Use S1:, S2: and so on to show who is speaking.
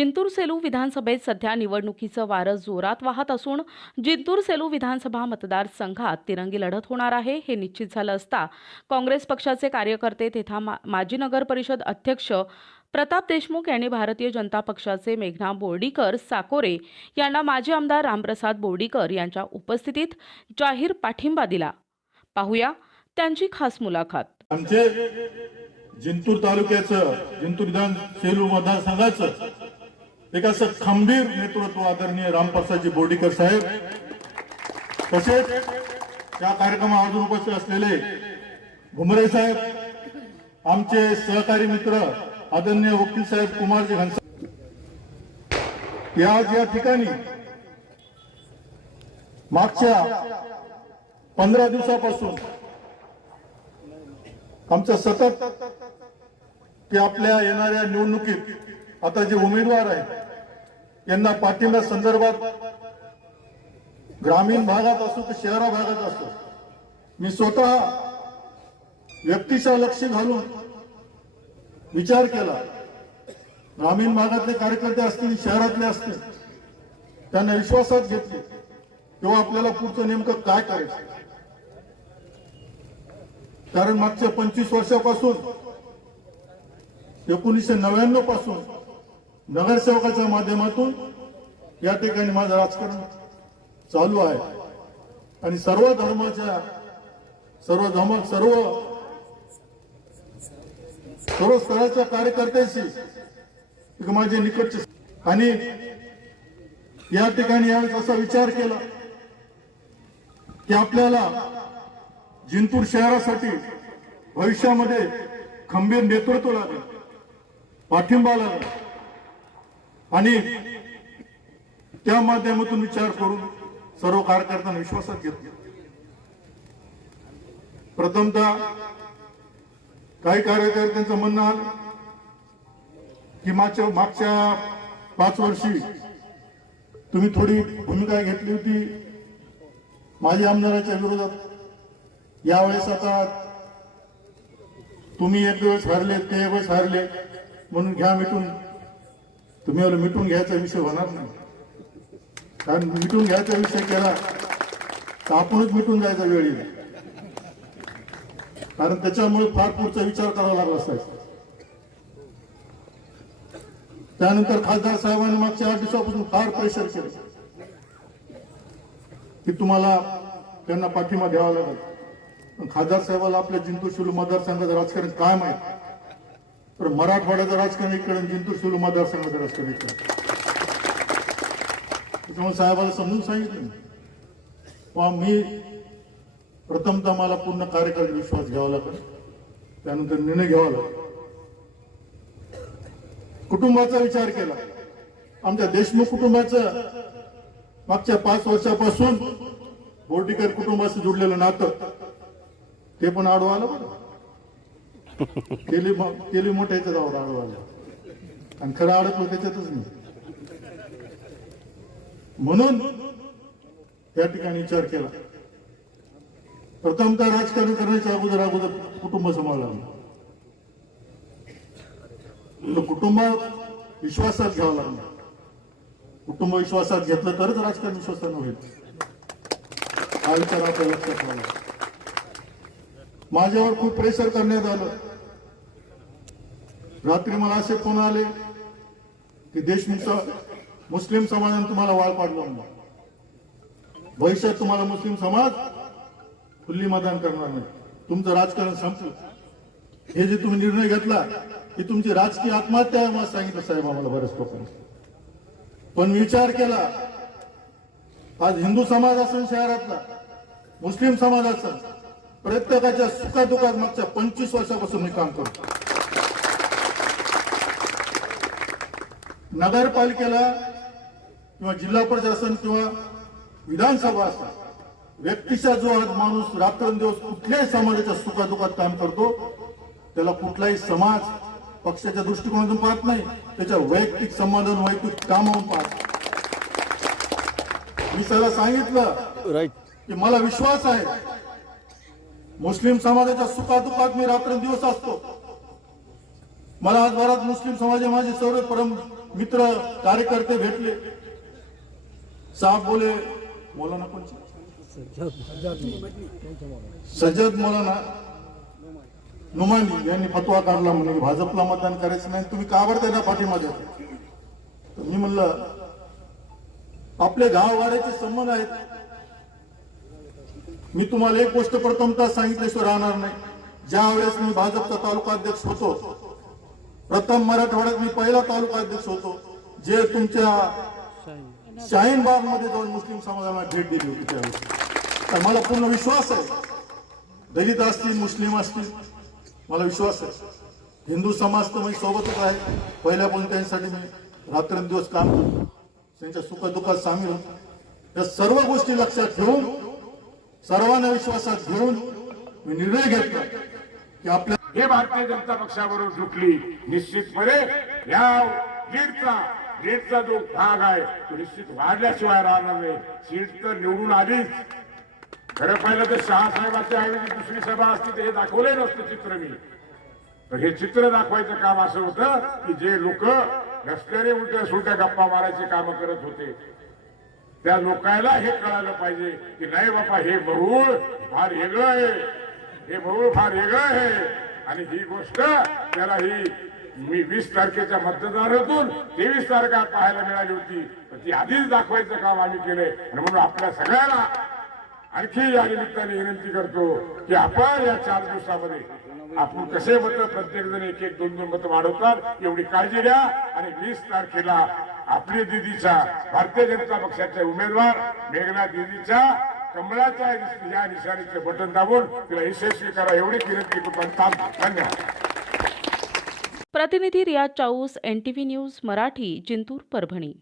S1: जिंतूर सेलू विधानसभेत सध्या निवडणुकीचं वारं जोरात वाहत असून जिंतूर सेलू विधानसभा मतदारसंघात तिरंगी लढत होणार आहे हे निश्चित झालं असता काँग्रेस पक्षाचे कार्यकर्ते तेथा मा माजी नगर परिषद अध्यक्ष प्रताप देशमुख यांनी भारतीय जनता पक्षाचे मेघना बोर्डीकर साकोरे यांना माजी आमदार रामप्रसाद बोर्डीकर यांच्या उपस्थितीत जाहीर पाठिंबा दिला. पाहूया त्यांची खास मुलाखत.
S2: आमचे जिंतूर तालुक्याचं जिंतूर विधान सेलू मतदारसंघाचं एक असं खंबीर नेतृत्व आदरणीय रामप्रसादजी बोर्डीकर साहेब तसेच या कार्यक्रमात अजून उपस्थित असलेले घुमरे साहेब आमचे सहकारी मित्र आदरणीय वकील साहेब कुमारजी घनसा या आज या ठिकाणी मागच्या पंधरा दिवसापासून आमचं सतत की आपल्या येणाऱ्या निवडणुकीत आता जे उमेदवार आहेत यांना पाठिंबा संदर्भात ग्रामीण भागात असो की शहरा भागात असो मी स्वतः व्यक्तीच्या लक्ष घालून विचार केला. ग्रामीण भागातले कार्यकर्ते असतील शहरातले असतील त्यांना विश्वासात घेतले तेव्हा आपल्याला पुढचं नेमकं काय करायचं. कारण मागच्या पंचवीस वर्षापासून एकोणीसशे नव्याण्णवपासून नगरसेवकाच्या माध्यमातून या ठिकाणी माझं राजकारण चालू आहे. आणि सर्व धर्माच्या सर्व धर्म सर्व सर्व स्तराच्या कार्यकर्त्यांशी माझे निकटचे आणि या ठिकाणी यावेळेस असा विचार केला की आपल्याला जिंतूर शहरासाठी भविष्यामध्ये खंबीर नेतृत्व लागेल पाठिंबा लागेल. आणि त्या माध्यमातून विचार करून सर्व कार्यकर्त्यांना विश्वासात घेतले प्रथमतः काही कार्यकर्त्यांचं म्हणणं आलं की मागच्या मागच्या पाच वर्षी तुम्ही थोडी भूमिका घेतली होती माजी आमदाराच्या विरोधात. यावेळेस आता तुम्ही एक दिवस हरले ते एक वेळेस हरले म्हणून घ्या मिटून तुम्ही मला मिटून घ्यायचा विषय होणार नाही. कारण मिटून घ्यायचा विषय केला तर आपणच मिटून जायचा वेळ येईल. कारण त्याच्यामुळे फार पुढचा विचार करावा लागला असायचा त्यानंतर खासदार साहेबांनी मागच्या आठ दिवसापासून फार प्रेशर केलं. की तुम्हाला त्यांना पाठिंबा द्यावा लागेल. खासदार साहेबाला आपल्या जिंतूर शिलू मतदारसंघाचं राजकारण काय माहिती? तर मराठवाड्याचं राजकारण इकडे जिंतूर शिलू मतदारसंघाचं राजकारण इकडे त्याच्यामुळे साहेबाला समजून सांगितलं पण मी प्रथमतः मला पूर्ण कार्यकारी विश्वास घ्यावा लागला. त्यानंतर निर्णय घ्यावा लागला. कुटुंबाचा विचार केला. आमच्या देशमुख कुटुंबाचं मागच्या पाच वर्षापासून बोर्डीकर कुटुंबाशी जुडलेलं नातं ते पण आडवं आलं बरं. केली केली मोठ्याच्या जाऊ आडवं आणि खरं अडकलो त्याच्यातच नाही. म्हणून या ठिकाणी विचार केला. प्रथमतः राजकारण करण्याच्या अगोदर अगोदर कुटुंब सांभाळलं कुटुंबा कुटुंब विश्वासात घ्यावं लागलं. कुटुंब विश्वासात घेतलं तरच राजकारण विश्वासानं होईल. हा विचार आपल्या लक्षात आला माझ्यावर खूप प्रेशर करण्यात आलं. रात्री मला असे फोन आले की देशमुख मुस्लिम समाजाने तुम्हाला वाळ पाडलो म्हणून. भविष्यात तुम्हाला मुस्लिम समाज खुल्ली मतदान करणार नाही. तुमचं राजकारण संपलं. हे जे तुम्ही निर्णय घेतला की तुमची राजकीय आत्महत्या मला सांगितलं साहेब आम्हाला बऱ्याच लोकांनी. पण विचार केला आज हिंदू समाज असेल शहरातला मुस्लिम समाज असेल प्रत्येकाच्या सुखादुखात मागच्या पंचवीस वर्षापासून मी काम करतो. नगरपालिकेला किंवा जिल्हा प्रशासन किंवा विधानसभा असेल व्यक्तीचा जो आज माणूस रात्रंदिवस कुठल्याही समाजाच्या सुखादुखात काम करतो त्याला कुठलाही समाज पक्षाच्या दृष्टिकोनातून पाहत नाही त्याच्या वैयक्तिक संबंधून वैयक्तिक कामावून पाहत मी त्याला सांगितलं
S3: राईट
S2: की मला विश्वास आहे मुस्लिम समाजाच्या सुखादुखात मी रात्रंदिवस असतो. मला आजभरात मुस्लिम समाज माझे सर्व परम मित्र कार्यकर्ते भेटले. साहेब बोले मौलाना कौन सज्जद मौलाना नुमानी यांनी फतवा काढला म्हणून भाजपला मतदान करायचं नाही तुम्ही का बरं त्याच्या पाठीमागे तर मी म्हणलं आपले गाववाड्याचे संबंध आहेत. मी तुम्हाला एक गोष्ट प्रथमतः सांगितल्याशिवाय राहणार नाही. ज्या वेळेस मी भाजपचा तालुका अध्यक्ष होतो प्रथम मराठवाड्यात मी पहिला तालुका अध्यक्ष होतो जे तुमच्या शाहीन बागमध्ये जाऊन मुस्लिम समाजाला भेट दिली होती त्यावेळेस तर मला पूर्ण विश्वास आहे. दलित असतील मुस्लिम असतील मला विश्वास आहे. हिंदू समाज तर मी सोबतच आहे. पहिल्यापासून त्यांच्यासाठी मी रात्रंदिवस काम करतो. त्यांच्या सुखदुःखात सामील होतो. या सर्व गोष्टी लक्षात घेऊन सर्वांना विश्वासात घेऊन मी निर्णय घेतला की आपल्या
S3: हे भारतीय जनता पक्षाबरोबर सुटली. निश्चितपणे या लीडचा लीडचा जो भाग आहे तो निश्चित वाढल्याशिवाय राहणार नाही. सीट तर निवडून आलीच. खरं पाहिलं तर शहासाहेबाच्या ऐवजी दुसरी सभा असती तर हे दाखवले नसतं चित्र मी. तर हे चित्र दाखवायचं काम असं होतं की जे लोक रस्त्याने उलट्या सुलट्या गप्पा मारायचे काम करत होते. त्या लोकांना हे कळायला पाहिजे की नाही बापा हे बहुळ फार वेगळं आहे. हे बहुळ फार वेगळं आहे. आणि ही गोष्ट त्याला ही मी वीस तारखेच्या मतदारातून तेवीस तारखा पाहायला मिळाली होती. पण ती आधीच दाखवायचं काम आम्ही केलंय. आणि म्हणून आपल्या सगळ्यांना आणखी या निमित्ताने विनंती करतो की आपण या चार दिवसामध्ये आपण कसे मत प्रत्येक जण एक एक दोन दोन मत वाढवतात एवढी काळजी घ्या. आणि वीस तारखेला आपली दिदीच्या भारतीय जनता पक्षाचे उमेदवार मेघना दिदीच्या कमळाच्या या निशाणीचे बटन दाबून तिला यशस्वी करा एवढी विनंती करतो धन्यवाद.
S1: प्रतिनिधी Riya Chaus N T V news Marathi Jintur Parbhani.